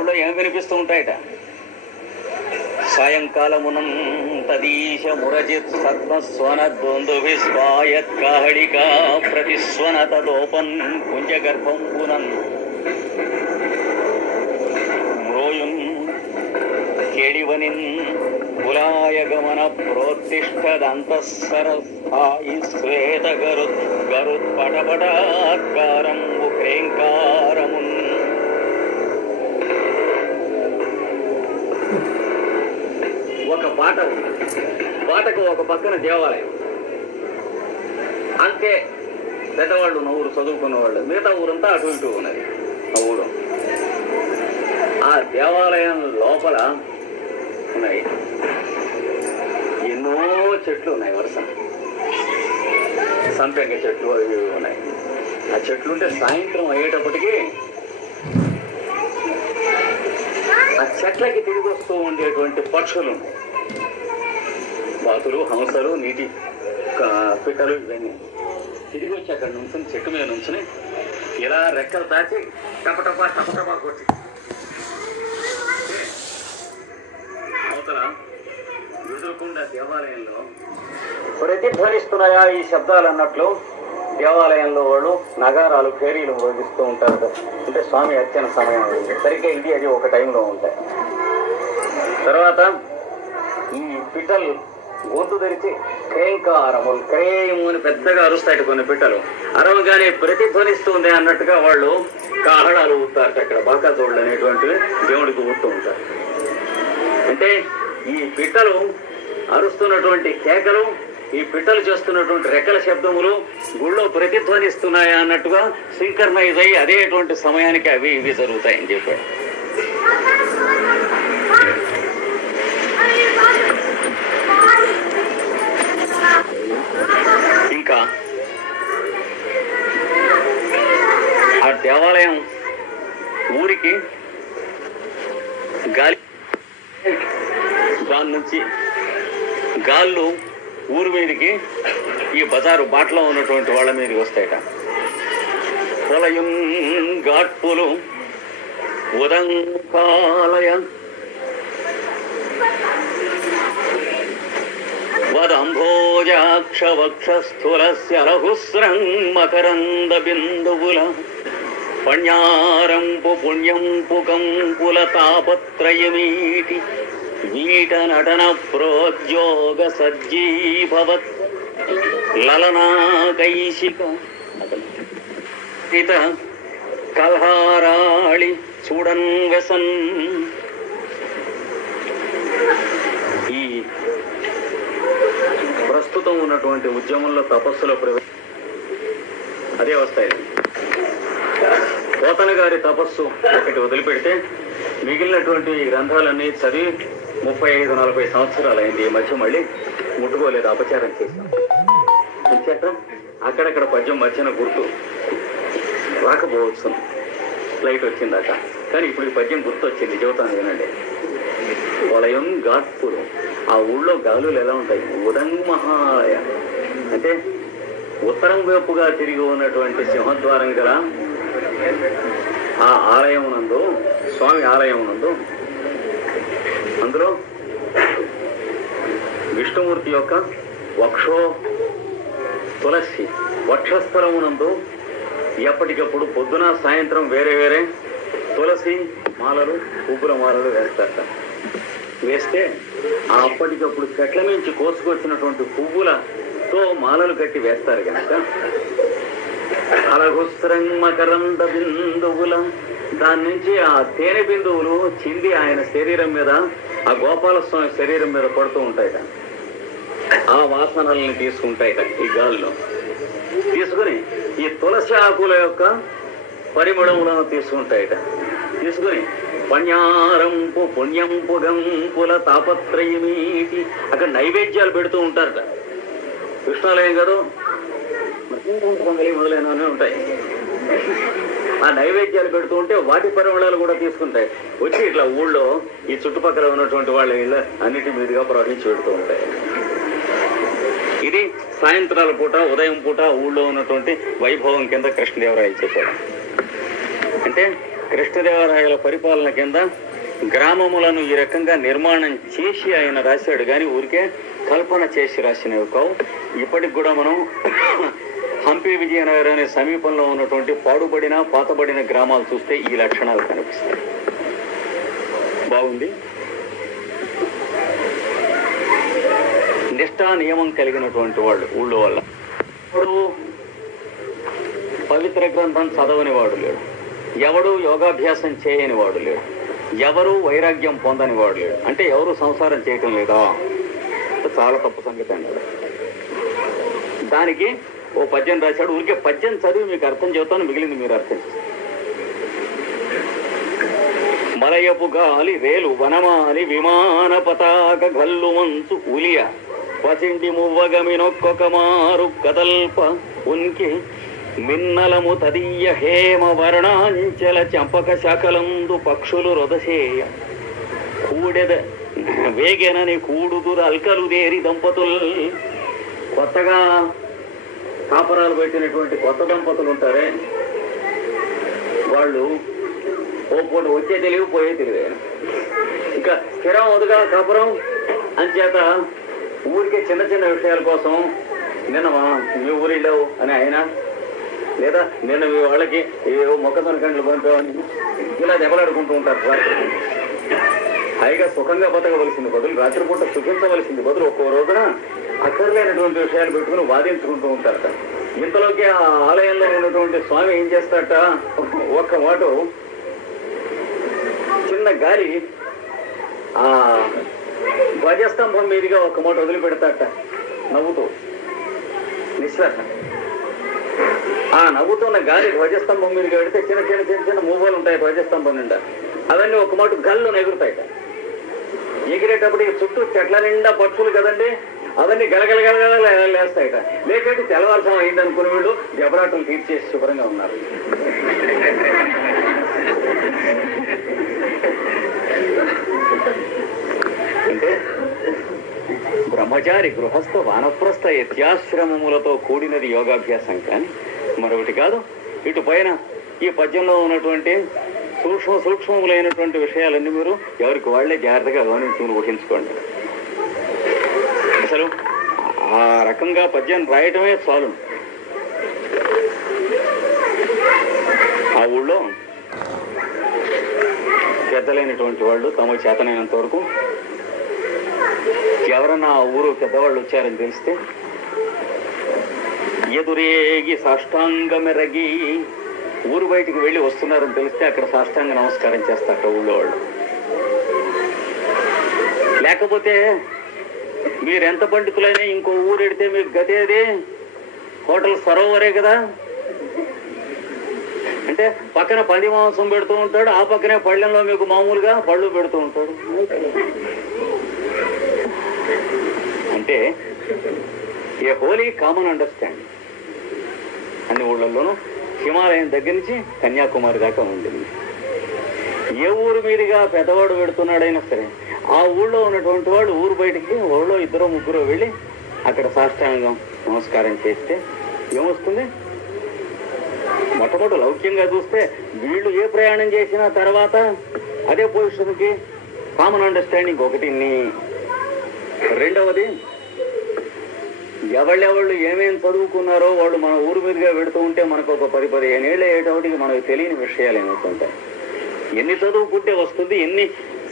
ఊళ్ళో ఏమి వినిపిస్తూ ఉంటాయట. సాయంకాలమునంతదీశ మురజిత్ సద్మస్వనద్వందు విస్వాయత్ కాహళికా ప్రతిస్వనతలోపన్ కుంజగర్భం పునన్ మ్రోయున్ కేడివనిన్ కులాయగమన ప్రోత్తిష్టదంతఃసరస్థాయి శ్వేత గరుత్పటపటాకారం క్రేంకారమున్. ఒక బాటకు ఒక పక్కన దేవాలయం, అంతే పెద్దవాళ్ళు ఉన్న ఊరు, చదువుకున్న వాళ్ళు, మిగతా ఊరంతా అటు ఇటు ఉన్నది. ఆ ఊరు ఆ దేవాలయం లోపల ఉన్నాయి ఎన్నో చెట్లు ఉన్నాయి, వరుస సంపెంగ చెట్లు అవి ఉన్నాయి. ఆ చెట్లుంటే సాయంత్రం అయ్యేటప్పటికీ ఆ చెట్లకి తిరిగి వస్తూ ఉండేటువంటి పక్షులు ఉన్నాయి. బాతులు, హంసలు, నీటి పిట్టలు ఇవన్నీ తిరిగి వచ్చి అక్కడ నుంచుని చెట్టు మీద నుంచుని ఇలా రెక్కలు తాచి టపటపా టపటపా కొట్టి అవతల ఎదురుకుండా దేవాలయంలో ప్రతిధ్వనిస్తున్నాయా ఈ శబ్దాలు అన్నట్లు దేవాలయంలో వాళ్ళు నగారాలు, ఫేరీలు మోగిస్తూ ఉంటారు. అంటే స్వామి అర్చన సమయం సరిగ్గా ఇది అది ఒక టైంలో ఉంటాయి. తర్వాత ఈ పిట్టలు గొంతు తెరిచి క్రేంకారములు క్రేయము అని పెద్దగా అరుస్తాయి. కొన్ని పిట్టలు అరవగానే ప్రతిధ్వనిస్తుంది అన్నట్టుగా వాళ్ళు కాహళాలు ఊతారట. అక్కడ బాకాతోళ్ళు అనేటువంటివి దేవుడికి ఊతూ ఉంటారు. అంటే ఈ పిట్టలు అరుస్తున్నటువంటి కేకలు, ఈ పిట్టలు చేస్తున్నటువంటి రెక్కల శబ్దములు గుళ్ళో ప్రతిధ్వనిస్తున్నాయా అన్నట్టుగా సింకర్నైజ్ అయ్యి అదేటువంటి సమయానికి అవి ఇవి జరుగుతాయని చెప్పాడు. ఇంకా ఆ దేవాలయం ఊరికి గాలి, దాని నుంచి గాళ్ళు ఊరి మీదకి ఈ బజారు బాటలో ఉన్నటువంటి వాళ్ళ మీదకి వస్తాయట. పొలయం ఘాట్పులు ఉదంకాలయ వదంభోజాక్ష వక్షస్థులస్య లఘుస్రం మకరంద బిందువుల పణ్యారంపు పుణ్యంపు కంపుల తాపత్రయమీటి వీట నటన ప్రోద్యోగ సజ్జీభవత్ లలనాకైశిక కల్హారాళి చూడన్ వెసన్. ఈ ప్రస్తుతం ఉన్నటువంటి ఉద్యమంలో తపస్సులో అదే వస్తాయి. పోతన గారి తపస్సు ఒకటి వదిలిపెడితే మిగిలినటువంటి గ్రంథాలన్నీ చదివి 35-40 సంవత్సరాలు అయింది. ఈ మధ్య మళ్ళీ ముట్టుకోలేదు, అపచారం చేశాం. అంచేత అక్కడక్కడ పద్యం మధ్యన గుర్తు రాకపోవచ్చు, ఫ్లైట్ వచ్చిందాక. కానీ ఇప్పుడు ఈ పద్యం గుర్తు వచ్చింది, చెబుతాను వినండి. వలయం ఘాట్పురు, ఆ ఊళ్ళో గాలులు ఎలా ఉంటాయి. ఉదంమహాలయ అంటే ఉత్తరం వైపుగా తిరిగి ఉన్నటువంటి సింహద్వారం గల ఆ ఆలయం నందు, స్వామి ఆలయం నందు, అందులో విష్ణుమూర్తి యొక్క తులసి వక్షస్థలమునందు ఎప్పటికప్పుడు పొద్దున సాయంత్రం వేరే వేరే తులసి మాలలు, పువ్వుల మాలలు వేస్తారట. వేస్తే ఆ అప్పటికప్పుడు చెట్ల నుంచి కోసుకొచ్చినటువంటి పువ్వులతో మాలలు కట్టి వేస్తారు కనుక అలఘుస్రం మకరంద బిందువుల, దాని నుంచి ఆ తేనె బిందువులు చింది ఆయన శరీరం మీద, ఆ గోపాలస్వామి శరీరం మీద పడుతూ ఉంటాయట. ఆ వాసనల్ని తీసుకుంటాయట ఈ గాల్లో. తీసుకుని ఈ తులసి ఆకుల యొక్క పరిమళములను తీసుకుంటాయట. తీసుకుని పణ్యారంపు పుణ్యంపు గంపుల తాపత్రయమీటి అక్కడ నైవేద్యాలు పెడుతూ ఉంటారట. కృష్ణాలయం కదా, పొంగలి మొదలైనవన్నీ ఉంటాయి. ఆ నైవేద్యాలు పెడుతూ ఉంటే వాటి పరిమళాలు కూడా తీసుకుంటాయి. వచ్చి ఇట్లా ఊళ్ళో ఈ చుట్టుపక్కల ఉన్నటువంటి వాళ్ళ ఇళ్ళ అన్నిటి మీదుగా ప్రవహించి పెడుతూ ఉంటాయి. ఇది సాయంత్రాల పూట, ఉదయం పూట ఊళ్ళో ఉన్నటువంటి వైభవం కింద కృష్ణదేవరాయలు చెప్పాడు. అంటే కృష్ణదేవరాయల పరిపాలన కింద గ్రామములను ఈ రకంగా నిర్మాణం చేసి ఆయన రాశాడు, కానీ ఊరికే కల్పన చేసి రాసినవి కావు. ఇప్పటికి కూడా మనం హంపి విజయనగరం అనే సమీపంలో ఉన్నటువంటి పాడుబడిన పాతబడిన గ్రామాలు చూస్తే ఈ లక్షణాలు కనిపిస్తాయి. బాగుంది. నిష్ఠా నియమం కలిగినటువంటి వాళ్ళు ఊళ్ళో వల్ల ఇప్పుడు పవిత్ర గ్రంథం చదవని వాడు లేడు, ఎవడు యోగాభ్యాసం చేయని వాడు లేడు, ఎవరు వైరాగ్యం పొందని వాడు లేడు. అంటే ఎవరు సంసారం చేయటం లేదా? చాలా తప్పు సంగతి అండి. దానికి ఓ పద్యం రాశాడు. ఊరికే పద్యం చదివి మీకు అర్థం చెబుతాను, మిగిలింది మీరు అర్థం చేస్తారు. మలయపు గాలి రేలు వనమాలి విమాన పతాక గల్లు మంచు ఉలియ పచిండి మువ్వగమినొక్కొక మారు కదల్ప ఉనికి మిన్నలము తదీయ హేమ వర్ణాంచల చంపక శాఖలందు పక్షులు రొదసేయ కూడెద వేగెనని కూడుదురు అల్కలు దేరి దంపతులు. కొత్తగా కాపరాలు పెట్టినటువంటి కొత్త దంపతులు ఉంటారే, వాళ్ళు ఓ పూట వచ్చే తెలివి పోయే తెలివే. ఇంకా స్థిరం వదుగా కాపురం అంచేత ఊరికే చిన్న చిన్న విషయాల కోసం నిన్న మీ ఊరు వెళ్ళావు అని ఆయన, లేదా నిన్న మీ వాళ్ళకి ఏవో మొక్కజొన్న కండ్లు పంపేవాడిని ఇలా దెబ్బలాడుకుంటూ ఉంటారు. హాయిగా సుఖంగా బతకవలసింది బదులు, రాత్రిపూట సుఖించవలసింది బదులు ఒక్కో రోజున అక్కర్లేనటువంటి విషయాలు పెట్టుకుని వాదించుకుంటూ ఉంటారట. ఇంతలోకి ఆ ఆలయంలో ఉన్నటువంటి స్వామి ఏం చేస్తారట, ఒక్క మాట చిన్న గాలి ఆ ధ్వజస్తంభం మీదుగా ఒక్క మాట వదిలిపెడతాట నవ్వుతూ నిశ్వాస. ఆ నవ్వుతున్న గాలి ధ్వజస్తంభం మీదుగా పెడితే చిన్న చిన్న చిన్న చిన్న మూవలు ఉంటాయి ధ్వజస్తంభం నిండా, అవన్నీ ఒక మాట గల్లు ఎగురుతాయట. ఎగిరేటప్పుడు చుట్టూ చెట్ల నిండా పక్షులు కదండి, అవన్నీ గలగలగలగల లేస్తాయట. లేకపోతే తెల్లవారుసం అయింది అనుకుని వీళ్ళు జబరాటలు తీర్చేసి శుభ్రంగా ఉన్నారు. అంటే బ్రహ్మచారి గృహస్థ వానప్రస్థ యత్యాశ్రమములతో కూడినది యోగాభ్యాసం, కానీ మరొకటి కాదు. ఇటు పైన ఈ పద్యంలో ఉన్నటువంటి సూక్ష్మములైనటువంటి విషయాలన్నీ మీరు ఎవరికి వాళ్లే జాగ్రత్తగా గమనించుకుని ఊహించుకోండి. అసలు ఆ రకంగా పద్యం రాయటమే చాలు. ఆ ఊళ్ళో పెద్దలైనటువంటి వాళ్ళు తమ చేతనైనంత వరకు ఎవరన్నా ఆ ఊరు పెద్దవాళ్ళు వచ్చారని తెలిస్తే ఎదురేగి సాష్టాంగమెరగి ఊరు బయటికి వెళ్ళి వస్తున్నారని తెలిస్తే అక్కడ సాష్టాంగ నమస్కారం చేస్తారట ఊళ్ళో వాళ్ళు. లేకపోతే మీరెంత పండితులైనా ఇంకో ఊరు ఎడితే మీకు గతేది హోటల్ సరోవరే కదా. అంటే పక్కన పంది మాంసం పెడుతూ ఉంటాడు, ఆ పక్కనే పళ్ళెంలో మీకు మామూలుగా పళ్ళు పెడుతూ ఉంటాడు. అంటే ఏ హోలీ కామన్ అండర్స్టాండింగ్ అన్ని ఊళ్ళల్లోనూ హిమాలయం దగ్గర నుంచి కన్యాకుమారి దాకా ఉంటుంది. ఏ ఊరు మీదుగా పెద్దవాడు పెడుతున్నాడైనా సరే ఆ ఊళ్ళో ఉన్నటువంటి వాడు ఊరు బయటికి ఊళ్ళో ఇద్దరు ముగ్గురు వెళ్ళి అక్కడ సాష్టాంగం నమస్కారం చేస్తే ఏమొస్తుంది? మొట్టమొదటి లౌక్యంగా చూస్తే వీళ్ళు ఏ ప్రయాణం చేసినా తర్వాత అదే పొజిషన్కి కామన్ అండర్స్టాండింగ్ ఒకటి. రెండవది, ఎవళ్ళెవళ్ళు ఏమేమి చదువుకున్నారో వాళ్ళు మన ఊరు మీదుగా పెడుతూ ఉంటే మనకు ఒక 10-15 ఏళ్ళు అయ్యేటప్పటికి మనకు తెలియని విషయాలు ఏమవుతుంటాయి. ఎన్ని చదువుకుంటే వస్తుంది, ఎన్ని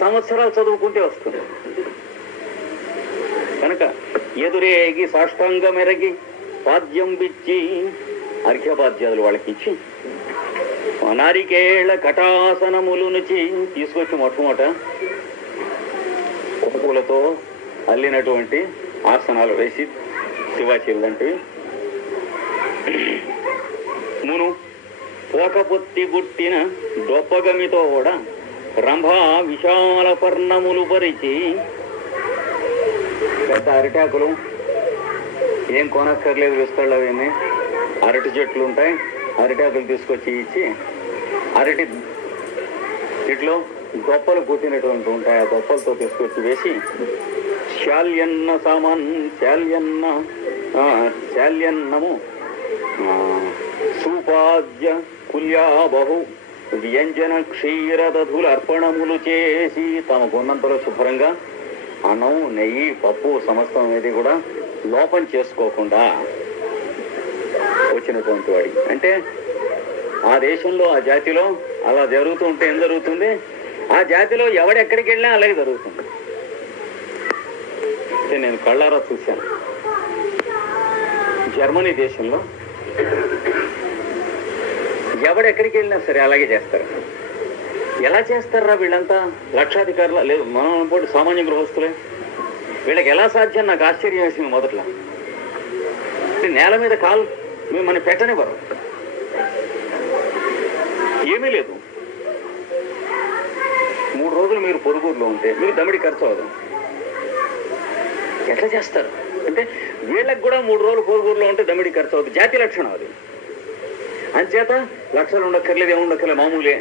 సంవత్సరాలు చదువుకుంటే వస్తుంది. కనుక ఎదురేగి సాష్టాంగం ఎరగి పాద్యం పిచ్చి అర్ఘ్యపాద్యాదులు వాళ్ళకి ఇచ్చి నారికేళ్ల కటాసనములు నుంచి తీసుకొచ్చి మొట్టమొదట పూలతో అల్లినటువంటి ఆసనాలు వేసి శివాచీలు లాంటివి మును పోకపొత్తి గుట్టిన దొప్పగమితో కూడా రంభా విశాల పర్ణములు పరిచి పెద్ద అరిటాకులు ఏం కొనక్కర్లేదు, విస్తాళ్ళు అవన్నీ అరటి చెట్లు ఉంటాయి, అరిటాకులు తీసుకొచ్చి ఇచ్చి అరటి ఇట్లో దొప్పలు పుట్టినటువంటి ఉంటాయి, ఆ దొప్పలతో తీసుకొచ్చి వేసి శాల్యన్నము సూపాద్య కుల్యాబహు వ్యంజన క్షీరదధులు అర్పణములు చేసి తమకున్నంతలో శుభ్రంగా అన్నం నెయ్యి పప్పు సమస్తం అనేది కూడా లోపం చేసుకోకుండా వచ్చినటువంటి వాడి అంటే ఆ దేశంలో ఆ జాతిలో అలా జరుగుతూ ఉంటే ఏం జరుగుతుంది, ఆ జాతిలో ఎవడెక్కడికి వెళ్ళినా అలాగే జరుగుతుంది. అంటే నేను కళ్ళారా చూశాను. జర్మనీ దేశంలో ఎవడెక్కడికి వెళ్ళినా సరే అలాగే చేస్తారు. ఎలా చేస్తారా వీళ్ళంతా? లక్షాధికారుల లేదు, మనం అనుకోండి సామాన్య గృహస్థులే. వీళ్ళకి ఎలా సాధ్యం నాకు ఆశ్చర్యం వేసింది మొదట్లో. అంటే నేల మీద కాలు మిమ్మల్ని పెట్టనివ్వరు, ఏమీ లేదు. 3 రోజులు మీరు పొరుగురులో ఉంటే మీరు దమిడి ఖర్చు అవ్వదు. ఎట్లా చేస్తారు అంటే వీళ్ళకి కూడా 3 రోజులు పొరుగురులో ఉంటే దమిడి ఖర్చు అవుతుంది. జాతి లక్షణం అది. అంచేత లక్షలు ఉండక్కర్లేదు, ఏముండక్కర్లేదు, మామూలే.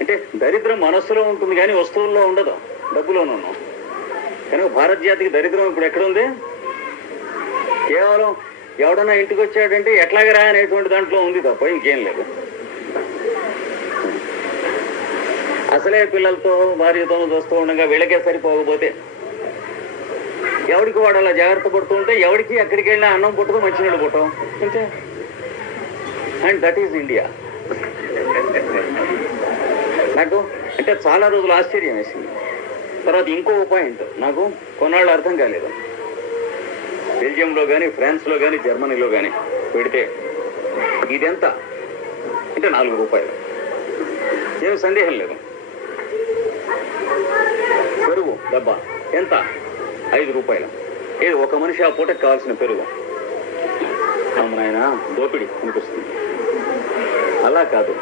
అంటే దరిద్రం మనస్సులో ఉంటుంది కానీ వస్తువుల్లో ఉండదు, డబ్బులోనూ. కనుక భారత జాతికి దరిద్రం ఇప్పుడు ఎక్కడుంది? కేవలం ఎవడన్నా ఇంటికి వచ్చాడంటే ఎట్లాగరా అనేటువంటి దాంట్లో ఉంది తప్ప ఇంకేం లేదు. అసలే పిల్లలతో భార్యతోనూ చూస్తూ ఉండగా వీళ్ళకే సరిపోకపోతే ఎవడికి వాడు అలా జాగ్రత్త పడుతూ ఉంటే ఎవడికి ఎక్కడికి వెళ్ళినా అన్నం పుట్టదు, మంచినీళ్ళు పుట్టం అంతే. And that is India. నాకు అంటే చాలా రోజులు ఆశ్చర్యం వేసింది. తర్వాత ఇంకో పాయింట్ నాకు కొన్నాళ్ళు అర్థం కాలేదు. బెల్జియంలో కానీ ఫ్రాన్స్లో కానీ జర్మనీలో కానీ పెడితే ఇదెంత అంటే 4 రూపాయలు, ఏమి సందేహం లేదు. పెరుగు డబ్బా ఎంత? 5 రూపాయలు. ఏది ఒక మనిషి ఆ పూటకి కావాల్సిన పెరుగు. నాయన దోపిడీ అనిపిస్తుంది. అలా కాదు,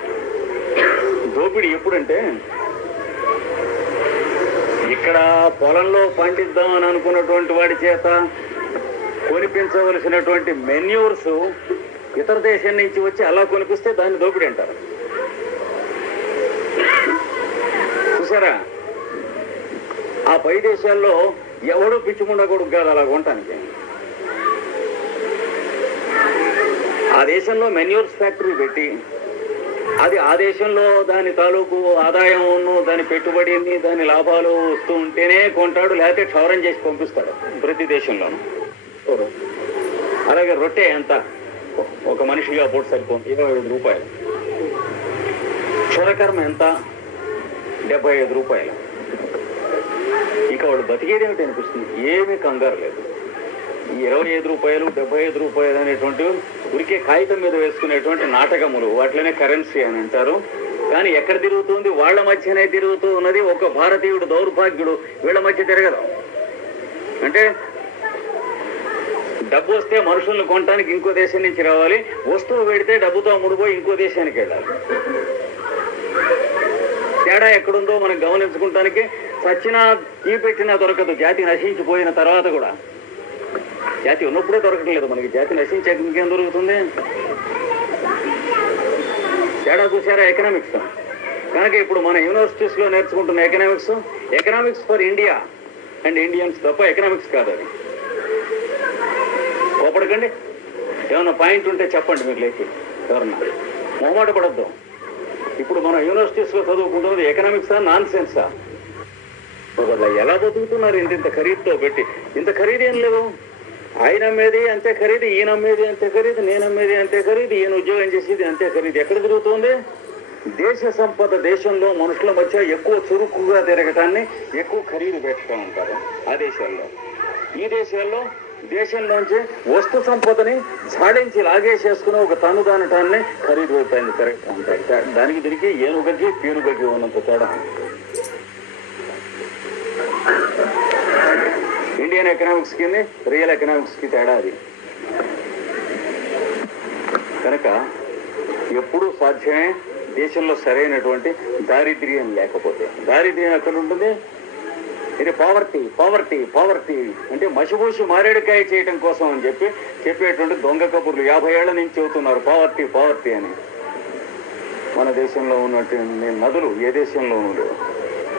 దోపిడీ ఎప్పుడంటే ఇక్కడ పొలంలో పండిద్దామని అనుకున్నటువంటి వాడి చేత కొనిపించవలసినటువంటి మెన్యూర్స్ ఇతర దేశం నుంచి వచ్చి అలా కొనిపిస్తే దాన్ని దోపిడీ అంటారు. చూసారా? ఆ పై దేశాల్లో ఎవడు పిచ్చిముండ కొడుకు కాదు అలా కొనటానికి. ఆ దేశంలో మెన్యూర్స్ ఫ్యాక్టరీ పెట్టి అది ఆ దేశంలో దాని తాలూకు ఆదాయం, దాని పెట్టుబడిని, దాని లాభాలు వస్తూ ఉంటేనే కొంటాడు, లేకపోతే క్షౌరం చేసి పంపిస్తాడు ప్రతి దేశంలోనూ. అలాగే రొట్టె ఎంత? ఒక మనిషిగా పూట సరిపోతుంది, 25 రూపాయలు. క్షురకర్మ ఎంత? 75 రూపాయలు. ఇక వాడు బతికేది ఏమిటి అనిపిస్తుంది. ఏమీ కంగారు లేదు. ఈ 25 రూపాయలు 75 రూపాయలు అనేటువంటి ఉరికే కాగితం మీద వేసుకునేటువంటి నాటకములు, వాటిలోనే కరెన్సీ అని అంటారు. కానీ ఎక్కడ తిరుగుతుంది? వాళ్ళ మధ్యనే తిరుగుతూ ఉన్నది. ఒక భారతీయుడు దౌర్భాగ్యుడు వీళ్ళ మధ్య తిరగదు. అంటే డబ్బు వస్తే మనుషులను కొనడానికి ఇంకో దేశం నుంచి రావాలి, వస్తువు పెడితే డబ్బుతో ముడిపోయి ఇంకో దేశానికి వెళ్ళాలి. తేడా ఎక్కడుందో మనం గమనించుకుంటానికి చచ్చినా ఈ పెట్టినా దొరకదు. జాతి నశించిపోయిన తర్వాత కూడా, జాతి ఉన్నప్పుడే దొరకట్లేదు మనకి, జాతి నశించాక ఇంకేం దొరుకుతుంది? తేడా చూసారా? ఎకనామిక్స్. కనుక ఇప్పుడు మన యూనివర్సిటీస్లో నేర్చుకుంటున్న economics for India and Indians తప్ప ఎకనామిక్స్ కాదు అది. కోపడకండి, ఏమన్నా పాయింట్ ఉంటే చెప్పండి మీకు లేచి. ఎవరన్నా మొహమాట పడద్దు. ఇప్పుడు మన యూనివర్సిటీస్లో చదువుకుంటున్నది ఎకనామిక్సా నాన్ సెన్సా? ఎలా బతుకుతున్నారు ఇంత ఖరీదుతో పెట్టి? ఇంత ఖరీదు ఏం లేవు. ఆయన అమ్మేది అంతే ఖరీదు, ఈయన అమ్మేది అంతే ఖరీదు, నేను అమ్మేది అంతే ఖరీదు, ఈయన ఉద్యోగం చేసేది అంతే ఖరీదు. ఎక్కడ తిరుగుతుంది? దేశ సంపద దేశంలో మనుషుల మధ్య ఎక్కువ చురుకుగా తిరగటాన్ని ఎక్కువ ఖరీదు పెట్టడం అంటారు ఆ దేశాల్లో. ఈ దేశంలోంచి వస్తు సంపదని ఝాడించి లాగేసేసుకుని ఒక తనుదానటాన్ని ఖరీదు పెట్టాన్ని తిరగటం అంటారు. దానికి దీనికి ఏనుగకి పీనుగకి ఉన్నంత తేడా. ఇండియన్ ఎకనామిక్స్ కి రియల్ ఎకనామిక్స్ కి తేడా అది. కనుక ఎప్పుడూ సాధ్యమే దేశంలో సరైనటువంటి దారిద్ర్యం లేకపోతే. దారిద్ర్యం ఎక్కడ ఉంటుంది? ఇది పావర్టీ అంటే మసిపూసి మారేడుకాయ చేయటం కోసం అని చెప్పేటువంటి దొంగ కబుర్లు 50 ఏళ్ల నుంచి చెబుతున్నారు పావర్టీ అని. మన దేశంలో ఉన్నటువంటి నదులు ఏ దేశంలోనూ లేవు,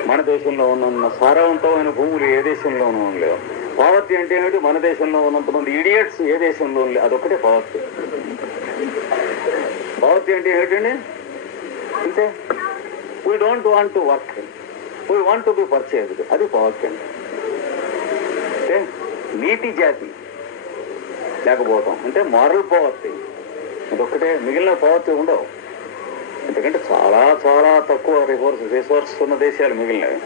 మన దేశంలో ఉన్న సారవంతమైన భూములు ఏ దేశంలోనూ లేవు. పావర్టీ అంటే ఏమిటి? మన దేశంలో ఉన్నంతమంది ఇడియట్స్ ఏ దేశంలో లేదు. అదొక్కటే పావర్టీ అంటే ఏమిటండి? అంతే. We don't want to work, we want to be purchased. అది పావర్టీ అంటే నీతి జాతి లేకపోవటం అంటే మారల్ పావర్టీ. అదొక్కటే, మిగిలిన పావర్టీ ఉండవు. ఎందుకంటే చాలా చాలా తక్కువ రిసోర్సెస్ ఉన్న దేశాలు మిగిలినవి.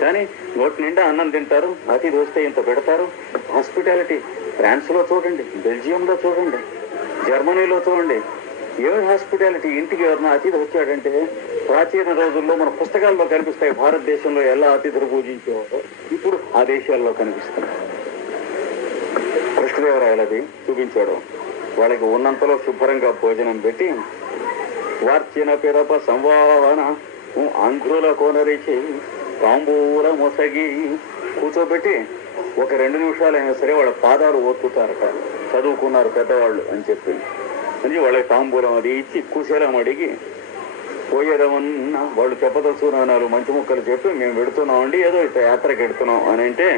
కానీ నోటి నిండా అన్నం తింటారు, అతిథి వస్తే ఇంత పెడతారు. హాస్పిటాలిటీ ఫ్రాన్స్లో చూడండి, బెల్జియంలో చూడండి, జర్మనీలో చూడండి, ఏమి హాస్పిటాలిటీ. ఇంటికి ఎవరైనా అతిథి వచ్చాడంటే ప్రాచీన రోజుల్లో మన పుస్తకాల్లో కనిపిస్తాయి. భారతదేశంలో ఎలా అతిథులు పూజించేవారో ఇప్పుడు ఆ దేశాల్లో కనిపిస్తుంది. కృష్ణదేవరాయలది చూపించాడు. వాళ్ళకి ఉన్నంతలో శుభ్రంగా భోజనం పెట్టి వార్చిన పిరప సంవాహన ఆంధ్రుల కోనరిచి తాంబూల మొసగి కూర్చోబెట్టి ఒక 2 నిమిషాలైనా సరే వాళ్ళ పాదాలు ఒత్తుతారట. చదువుకున్నారు పెద్దవాళ్ళు అని చెప్పి వాళ్ళకి తాంబూలం అది ఇచ్చి కుశలం అడిగి పోయేదమన్నా వాళ్ళు చెప్పదలుచుకున్నాను మంచి ముక్కలు చెప్పి మేము పెడుతున్నామండి, ఏదో ఇట్లా యాత్రకి పెడుతున్నాం అని అంటే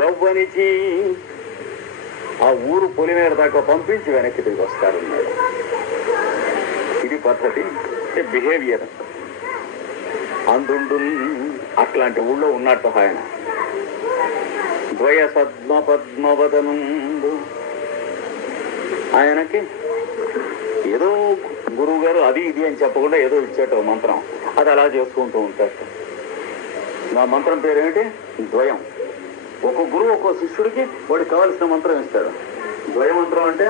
దవ్వనిచి ఆ ఊరు పొలిమేర దాకా పంపించి వెనక్కి తిరిగి వస్తారన్నాడు. ఇది పద్ధతి, బిహేవియర్. అందుండు అట్లాంటి ఊళ్ళో ఉన్నట్టు ఆయన. ద్వయ సద్మ పద్మవదనుండు ఆయనకి ఏదో గురువు గారు అది ఇది అని చెప్పకుండా ఏదో ఇచ్చేట మంత్రం, అది అలా చేసుకుంటూ ఉంటారు. నా మంత్రం పేరేమిటి? ద్వయం. ఒక్కో గురువు ఒక్కో శిష్యుడికి వాడికి కావాల్సిన మంత్రం ఇస్తాడు. ద్వయ మంత్రం అంటే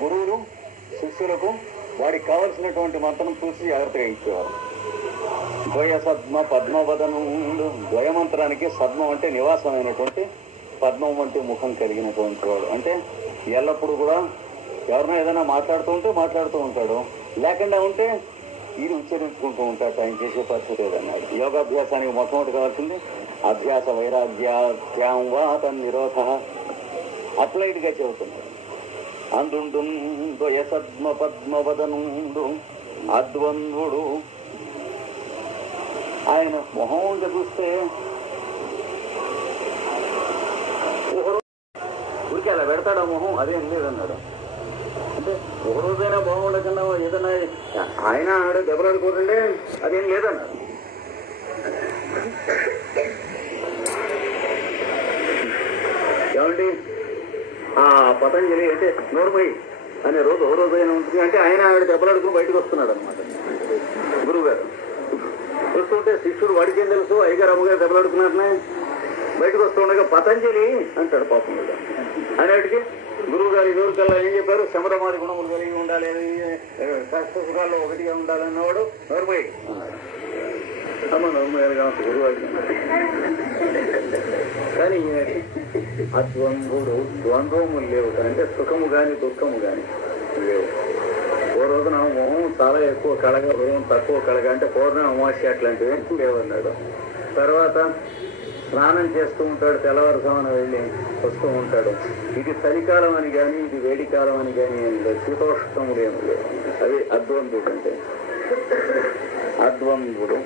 గురువులు శిష్యులకు వాడికి కావలసినటువంటి మంత్రం చూసి జాగ్రత్తగా ఇచ్చేవారు. ద్వయ సద్మ పద్మవదనుండు. ద్వయమంత్రానికి సద్మం అంటే నివాసమైనటువంటి, పద్మం అంటే ముఖం కలిగినటువంటి వాడు. అంటే ఎల్లప్పుడూ కూడా ఎవరైనా ఏదైనా మాట్లాడుతూ ఉంటాడు, లేకుండా ఉంటే ఇది ఉచ్చరించుకుంటూ ఉంటాడు. ఆయన చేసే పరిస్థితి ఏదన్నాడు. యోగాభ్యాసానికి మొట్టమొదటి కావాల్సింది అభ్యాస వైరాగ్యాం వా తన్నిరోధ. అప్లైడ్గా చెబుతున్నాడు. అందుండు ద్వయ సద్మ పద్మవదనుండు అద్వందుడు. ఆయన మొహం చూస్తే ఊరికి అలా పెడతాడా మొహం? అదేం లేదన్నాడు. అంటే ఒక రోజైనా బాగుండకుండా ఏదైనా ఆయన ఆడ దెబ్బలాడుకోకండి అదేం లేదన్నాడు. ఏమండి ఆ పతంజలి అంటే నోర్మయ్యి అనే రోజు ఓ రోజైనా ఉంటుంది అంటే ఆయన ఆవిడ దెబ్బలాడుకుని బయటకు వస్తున్నాడు అనమాట. గురువు గారు వస్తుంటే శిష్యుడు వాడికి ఏం తెలుసు, అయ్యగారు అమ్మగారు దెబ్బలాడుకున్నారనే బయటకు వస్తుండగా పతంజలి అంటాడు పాపం. అనేటికి గురువు గారు ఇదివరకల్లా ఏం చెప్పారు? శమరమాది గుణములు కలిగి ఉండాలి, కష్టసుఖాల్లో ఒకటిగా ఉండాలన్నవాడు నోర్మయ్యి అన్నాడు. అమ్మ నోర్మయ్యగా గురువు గారికి. కానీ అద్వంద్వుడు ద్వంద్వములు లేవు, అంటే సుఖము గాని దుఃఖము గాని లేవు. ఓ రోజున మొహం చాలా ఎక్కువ కళగా, హృదయం తక్కువ కళగా, అంటే పౌర్ణమి అమావాస్య అట్లాంటివి లేవన్నాడు. తర్వాత స్నానం చేస్తూ ఉంటాడు, తెల్లవారుజామున వెళ్ళి వస్తూ ఉంటాడు. ఇది చలికాలం అని కానీ ఇది వేడికాలం అని కానీ ఏం లేదు, శీతోష్ణములు ఏమి లేవు. అది అద్వంద్వుడు. అంటే అద్వంద్వుడు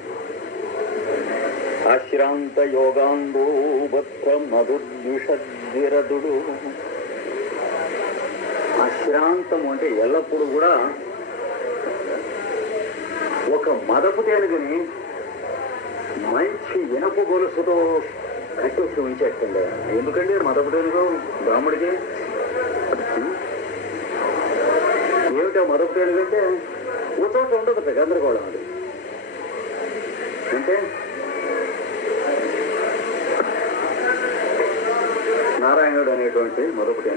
అశ్రాంత యోగాంబో భద్ర మధుద్విషద్విరదుడు. అశ్రాంతము అంటే ఎల్లప్పుడూ కూడా ఒక మదపు తేనుగుని మంచి ఇనప గొలుసుతో కట్టేసి ఉంచేటండి. ఎందుకండి మదపు తేనుగు బ్రాహ్మడికి ఏమిటో మదపు తేనుగు అంటే ఓ చోట ఉండదు గందరగోళం. అది అంటే నారాయణుడు అనేటువంటి మరొకటి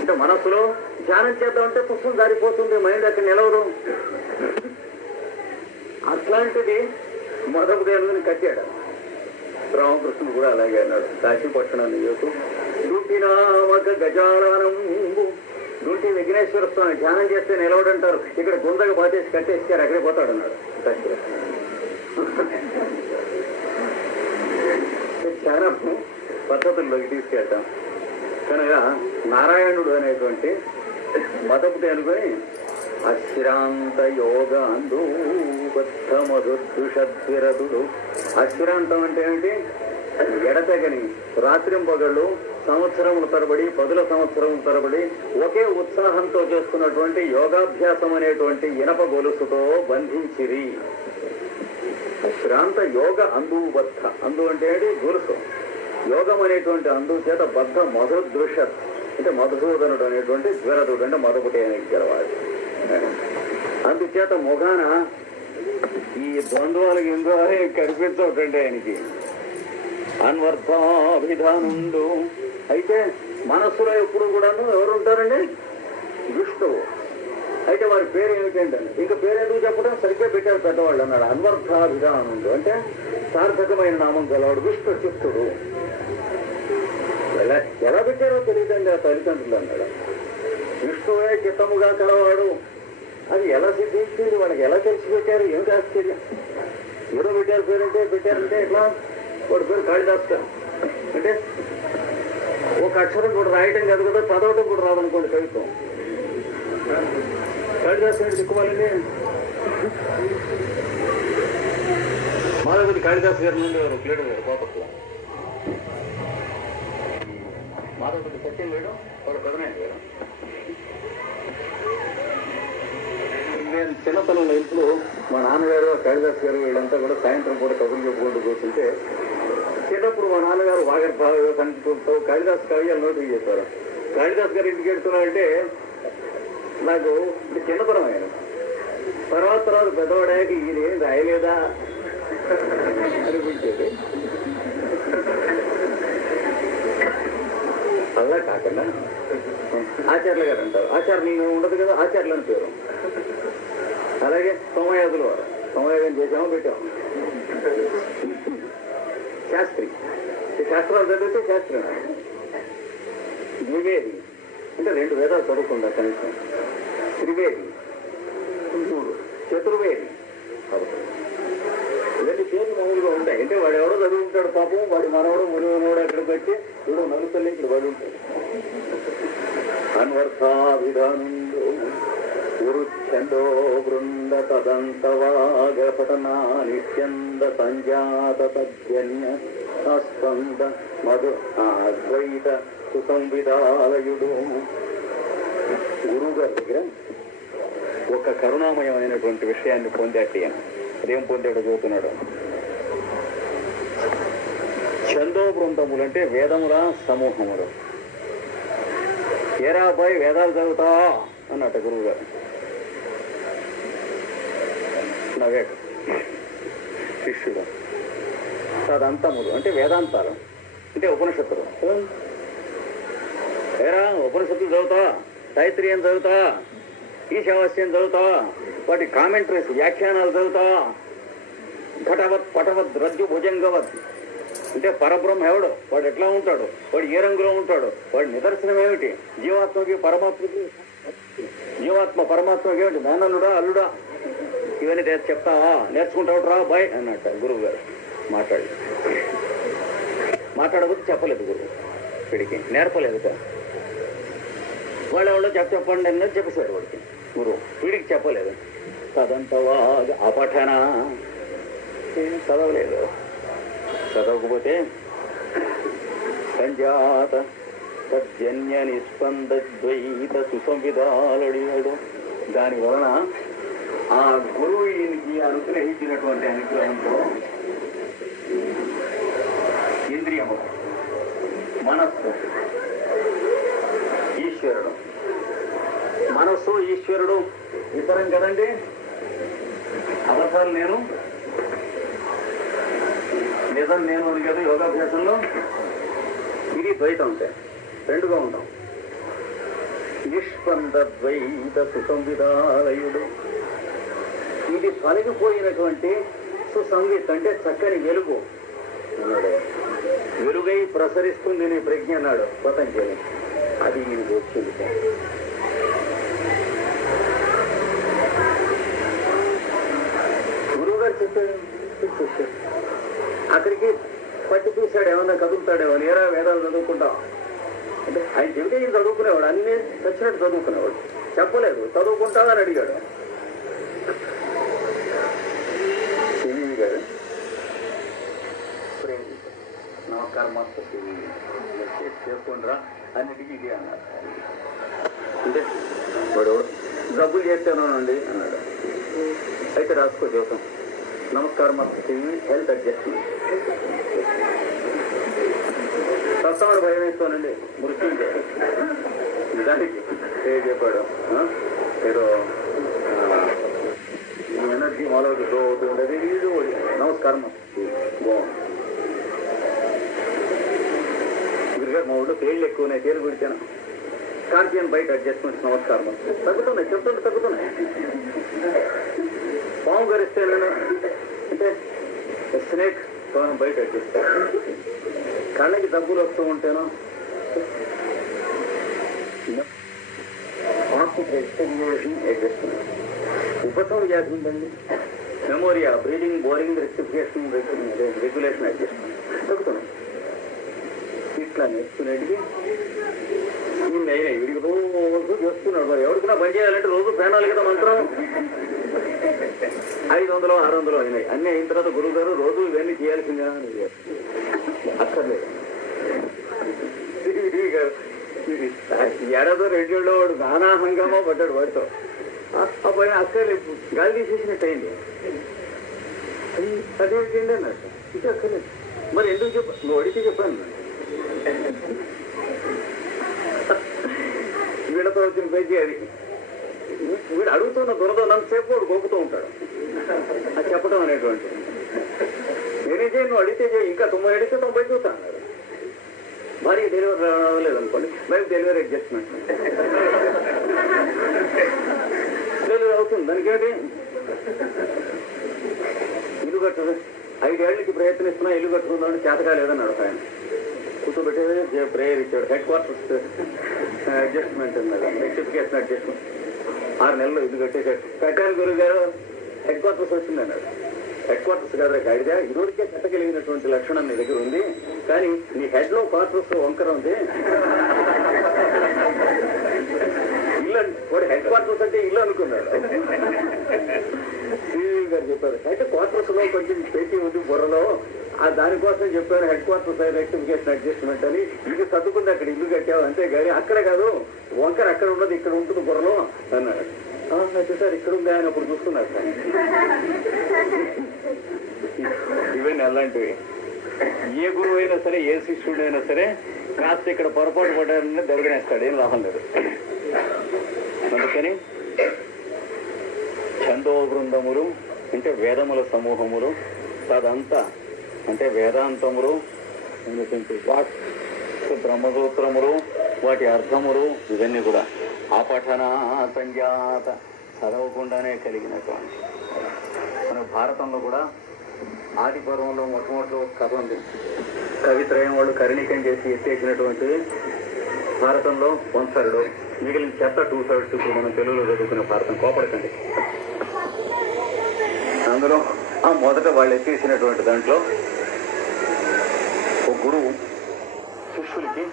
అంటే మనస్సులో ధ్యానం చేద్దామంటే పుస్తకం దారిపోతుంది, మైండ్ అక్కడ నిలవదు. అట్లాంటిది మరొకటి కట్టాడు. రామకృష్ణుడు కూడా అలాగే అన్నాడు. కాశీపట్టణాన్ని యోకు దుఃఖినామక గజాననంబు దుంటి విఘ్నేశ్వర స్వామి ధ్యానం చేస్తే నిలవడంటారు, ఇక్కడ గుందగా బాధేసి కట్టేస్తారు, అక్కడే పోతాడు అన్నాడు. చాలా పద్ధతుల్లోకి తీసుకెళ్తాం కనుక నారాయణుడు అనేటువంటి మదపుటి అనుకొని అశ్రాంత యోగాందు బద్ధ మధుషద్విరతుడు. అశ్రాంతం అంటే ఏంటి? ఎడతెగని రాత్రింపగళ్ళు సంవత్సరముల తరబడి 10 సంవత్సరముల తరబడి ఒకే ఉత్సాహంతో చేస్తున్నటువంటి యోగాభ్యాసం అనేటువంటి ఇనప గొలుసుతో బంధించిరి. అశ్రాంత యోగ అందుబద్ధ, అందు అంటే ఏంటి? గొలుసు. యోగం అనేటువంటి అందు చేత బద్ధ మధుదృషత్ అంటే మధుసూదనుడు అనేటువంటి జ్వరదుడు అంటే మదపుటి అనే గెలవాలి. అందుచేత మొగాన ఈ ద్వంద్వాలకు ఇందువల్ల కనిపించవుతండి ఆయనకి. అన్వర్థాభిధానుండు. అయితే మనస్సులో ఎప్పుడు కూడాను ఎవరు ఉంటారండి? విష్ణువు. అయితే వారి పేరు ఏమిటండి? ఇంకా పేరు ఎందుకు చెప్పడం? సరిగ్గా పెట్టారు పెద్దవాళ్ళు అన్నాడు. అన్వర్థాభిధానుండు అంటే సార్థకమైన నామం గలవాడు విష్ణు చిత్తుడు. ఎలా పెట్టారో తెలియదండి ఆ తల్లిదండ్రులు అన్నాడు. విష్ణువే చిత్తముగా కలవాడు. అది ఎలా సిద్ధించింది? వాళ్ళకి ఎలా తెలిసి పెట్టారు? ఏమిటి ఆశ్చర్యం? ఏదో పెట్టారు పెట్టారంటే ఎట్లా? వాడి పేరు కాళిదాస్ అంటే ఒక అక్షరం కూడా రాయటం కాదు కదా, చదవటం కూడా రాదనుకోండి కవిత్వం. కాళిదాస్ ఏంటి దిక్కుమాలండి? మాధవపతి కాళిదాస్ గారి నుండి వారు ప్లేడు గారు కోపట్ల మాధవపతి సత్యం లేడు, వాడు పెదనాయుడు గారు. నేను చిన్నతనంలో ఇంట్లో మా నాన్నగారు కాళిదాస్ గారు వీళ్ళంతా కూడా సాయంత్రం పూట కబుర్లు చెప్పుకుంటూ కూర్చుంటే, చిన్నప్పుడు మా నాన్నగారు వాగర్ సంస్కృతితో కాళిదాస్ కావ్యాలు నోటికి చేశారు. కాళిదాస్ గారు ఇంటికి వెళ్తున్నారంటే నాకు చిన్నతనం ఆయన. తర్వాత పెద్దవాడాక ఈయన ఏం రాయలేదా అనిపించేది. అలా కాకుండా ఆచార్యులు గారు అంటారు. ఆచార్యులు ఉండదు కదా, ఆచార్యులు అని పేరు. అలాగే సోమయాజులు వారు సోమయాగం చేసామో పెట్టాము. శాస్త్రి శాస్త్రాలు చదివితే శాస్త్రి. ద్వివేది అంటే 2 వేదాలు చదువుకుందా కనీసం. త్రివేది 3, చతుర్వేది. ఇవన్నీ పేర్లు మామూలుగా ఉంటాయి. అంటే వాడు ఎవడో చదువుకుంటాడు పాపం, వాడి మనవడు మునివనోడు అక్కడికి వచ్చి ఇప్పుడు నలుసల్లి ఇక్కడ పడి ఉంటాడు. అన్వర్థాభిధానుండు గురుఛందో బృంద తదంతవాగపటనా నిత్యంద సంజాత తద్యన్య స్పంద మధు అద్వైత సుసంవిధాలయుడు. గురువు గారి దగ్గర ఒక కరుణామయమైనటువంటి విషయాన్ని పొందాటి అని. అదేం పొందాడో చదువుతున్నాడు. ఛందో బృందములు అంటే వేదముల సమూహములు. ఏరా అబ్బాయి వేదాలు చదువుతా అన్నట్ట గురువు గారు. నవ్వాడు శిష్యుడు. తదంతములు అంటే వేదాంతాలు అంటే ఉపనిషత్తులు. ఏరా ఉపనిషత్తులు చదువుతావా? తైత్రీయం చదువుతావా? ఈశావాస్యం చదువుతావా? వాటి కామెంటరీస్ వ్యాఖ్యానాలు చదువుతావా? ఘటవత్ పటవత్ రజ్జు భుజంగవత్ అంటే పరబ్రహ్మ ఎవడు, వాడు ఎట్లా ఉంటాడు, వాడు ఏ రంగులో ఉంటాడు, వాడి నిదర్శనం ఏమిటి, జీవాత్మకి పరమాత్మకి, జీవాత్మ పరమాత్మకి ఏమిటి, మేనల్లుడా అల్లుడా, ఇవన్నీ చెప్తావా? నేర్చుకుంటావు రా బాయ్ అన్నట్ట గురువు గారు. మాట్లాడకపోతే చెప్పలేదు గురువు, వీడికి నేర్పలేదు కదా. వాళ్ళు ఎవరో చెప్పండి అన్నది చెప్పేశారు వాడికి గురువు, వీడికి చెప్పలేదు. తదంతవా అపఠన చదవలేదు. చదవకపోతే సంజాత తద్జన్య నిస్పందద్వైత సుసంవిధాలడియాడు. దాని వలన ఆ గురువు ఈయనకి అనుగ్రహించినటువంటి అనుగ్రహంతో ఇంద్రియము, మనస్సు, ఈశ్వరుడు. మనస్సు ఈశ్వరుడు ఇతరం కదండి. అవసరం నేను నిజం నేను అని కదా యోగాభ్యాసంలో. ఇది ద్వైతం అంటే రెండుగా ఉంటాం. నిష్పంద ద్వైత సుసంవిధాలయుడు. ఇది తొలగిపోయినటువంటి సుసంవిత్ అంటే చక్కని వెలుగు అన్నాడు. వెలుగై ప్రసరిస్తుంది నీ ప్రజ్ఞ అన్నాడు పతంజలి. అది ఈయనకి వచ్చింది. గురువు గారు చెప్పాడు, అక్కడికి పట్టి చూశాడు, ఏమన్నా కదులుతాడేమో. నేరా వేదాలు చదువుకుంటాం అంటే ఆయన చెబితే ఈయన చదువుకునేవాడు, అన్ని చచ్చినట్టు చదువుకునేవాడు. చెప్పలేదు, చదువుకుంటావా అని అడిగాడు. సివి గారు నమస్కారం మాస్టర్, చేసుకుంటారా అన్నిటికీ ఇది అన్నారు. అంటే వాడు డబ్బులు చేస్తానండి అన్నాడు. అయితే రాసుకో చూద్దాం. నమస్కారం మాస్టర్ సివి, హెల్త్ అడ్జస్ట్మెంట్. సత్తాడు భయం వేసుకోనండి, మృత్యుంజయ దానికి చెప్పాడు. ఏదో ఎనర్జీ మాలోకి గ్రో అవుతూ ఉండేది. ఇది నమస్కారం బాగుంది. గురుగారు మా ఊళ్ళో తేళ్ళు ఎక్కువనే, తేలు గుడిచాను. కార్బియన్ బయట అడ్జస్ట్మెంట్స్ నమస్కారం తగ్గుతున్నాయి, చెప్తుంటే తగ్గుతున్నాయి. పాము గరిస్తేనే అంటే స్నేక్ బయట అడ్జస్ట్. కళ్ళకి డబ్బులు వస్తూ ఉంటేనో ఉపశమన వ్యాధి ఉందండి. మెమోరియా, breeding, boring, rectification, regulation adjustment తగ్గుతున్నాయి. ఇట్లా నేర్చుకునేటివి అయినాయి. వీడికి రోజు చేస్తున్నాడు. మరి ఎవరికైనా పని చేయాలంటే రోజు పేనాలు కదా మంత్రం. 500 600 అయినాయి. అన్నీ అయిన తర్వాత గురువు గారు రోజు ఇవన్నీ చేయాల్సిందే అక్కర్లేదు. ఏడాదో 2 ఏళ్ళలో వాడు నానా హంగామా పడ్డాడు వాడితో. ఆ పైన అక్కర్లేదు, గాలి తీసేసినట్టు అయింది. అదేంటండి అన్నట్టు. ఇది అక్కర్లేదు. మరి ఎందుకు నువ్వు అడిగితే చెప్పాను. వీళ్ళతో వచ్చిన పేజీ అది. వీడు అడుగుతున్న దొరదో నంతసేపు వాడు గోపుతూ ఉంటాడు. అది చెప్పడం అనేటువంటి. నేనేం చేయి, నువ్వు అడిగితే చేయి. ఇంకా 90 అడిగితే 90 చూస్తా అన్నారు. భారీ డెలివరీ రాలేదనుకోండి, మేము డెలివరీ అడ్జస్ట్మెంట్ డెలివరీ అవుతుంది. దానికేంటి ఇల్లు కట్టదు. 5 ఏళ్ళకి ప్రయత్నిస్తున్నా ఇల్లు కట్టుకుందామని చేతగా లేదన్నాడు ఆయన. కూర్చోబెట్టేది ప్రేయర్ ఇచ్చాడు. హెడ్ క్వార్టర్స్ అడ్జస్ట్మెంట్ అన్నాడు, రెక్టిఫికేషన్ అడ్జస్ట్మెంట్. 6 నెలలు ఇల్లు కట్టేశాడు. కట్టాను గురువు గారు, హెడ్ క్వార్టర్స్ వచ్చింది అన్నాడు. హెడ్ క్వార్టర్స్ కాదు కాడిదా, ఇరువురికే కట్టగలిగినటువంటి లక్షణం నీ దగ్గర ఉంది, కానీ నీ హెడ్ లో క్వార్టర్స్ వంకర ఉంది. ఇల్లు వాడు హెడ్ క్వార్టర్స్ అంటే ఇల్లు అనుకున్నాడు. సివి గారు చెప్పారు, హెడ్ క్వార్టర్స్ లో కొంచెం పేచి ఉంది బుర్రలో, దానికోసం చెప్పారు హెడ్ క్వార్టర్స్ రెక్టిఫికేషన్ అడ్జస్ట్మెంట్ అని. ఇది చదువుకుంది అక్కడ ఇల్లు కట్టావు అంతేగాని అక్కడ కాదు, వంకర అక్కడ ఉండదు ఇక్కడ ఉంటుంది బుర్రలో అన్నాడు. అయితే సార్ ఇక్కడ ఉంది ఆయన అప్పుడు చూసుకున్నారు సార్. ఇవన్నీ అలాంటివి. ఏ గురువు అయినా సరే, ఏ శిష్యుడు అయినా సరే కాస్త ఇక్కడ పొరపాటు పడ్డారని దొరకనేస్తాడు, ఏం లాభం లేదు. అందుకని ఛందో బృందములు అంటే వేదముల సమూహములు, తదంతా అంటే వేదాంతములు, బ్రహ్మసూత్రములు, వాటి అర్థములు, ఇవన్నీ కూడా ఆపఠన సంజాత చదవకుండానే కలిగినటువంటి. మన భారతంలో కూడా ఆది పర్వంలో మొట్టమొదటి కథ ఉంది. కవిత్రయం వాళ్ళు కర్ణికం చేసి ఎత్తేసినటువంటి భారతంలో 1/3, మిగిలిన చెత్త 2/3. ఇప్పుడు మనం తెలుగులో చదువుకునే భారతం కోపడకండి. అందులో ఆ మొదట వాళ్ళు ఎత్తేసినటువంటి దాంట్లో ఒక గురువు శిష్యులకి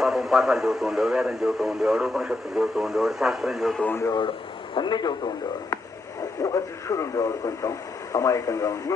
పాపం పాఠాలు చదువుతూ ఉండేవాడు, వేదం చదువుతూ ఉండేవాడు, ఉపనిషత్తులు చదువుతూ ఉండేవాడు, శాస్త్రం చదువుతూ ఉండేవాడు, అన్నీ చదువుతూ ఉండేవాడు. ఒక శిష్యుడు ఉండేవాడు కొంచెం అమాయకంగా ఉంది.